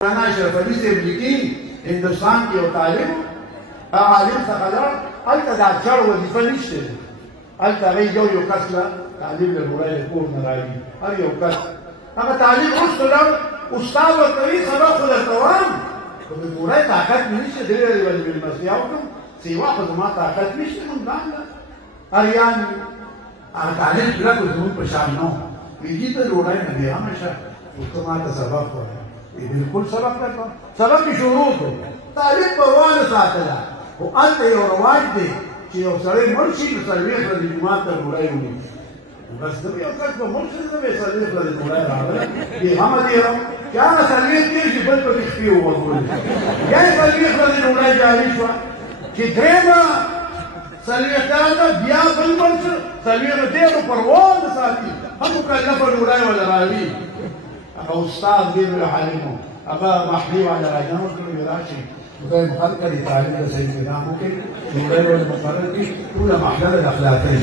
مولانا اشرف علي صاحب لیکي هندوستان کې یو طالب عالم څخه لاړ، هلته د اچار وظیفه نشته دی. هلته هغوی یو کس له طالب له ډوډۍ له کور نه راځي، هر یو کس هغه طالب وروسته لاړ، استاد ورته وایي سبق خو درته وایم خو د ډوډۍ طاقت مې نشته، درې ورځې به دې مېلمستیا وکړم، سیوا خو زما طاقت نشته، همدا ده. اریان هغه طالب کلک زموږ په شان نه و، ویجي ته ډوډۍ نه بېغمه شه، ته ما ته سبق وایه. بالکل سبق درکړم، سبق یې شروع کړو، طالب پروا نه ساتله. خو هلته یو رواج دی چې یو سړی مړ شي نو څلوېښت ورځې جومات ته ډوډۍ وړي. بس زه به یو کس به مړ شي، زه به یې څلوېښت ورځې ډوډۍ راغله، بېغمه دې یم چې هغه څلوېښت تېر شي، بل پکې شپې وغورځولې. بیا یې څلوېښت ورځې ډوډۍ جاري شوه، چې درېیمه څلوېښتمه ده بیا بل مړ شه، څلوېښت دې نو پروا نه ساتي، هم مکلفه ډوډۍ وله راوي. هغه استاد ډېر لوی عالم و، هغه محلي والا راجمع کړو، ویې راشئ خدای مو خلق کړي، طالب له صحیح انتظام وکړي، ډوډۍ ورله مقرر کړي، ټوله محله د اخلاقۍ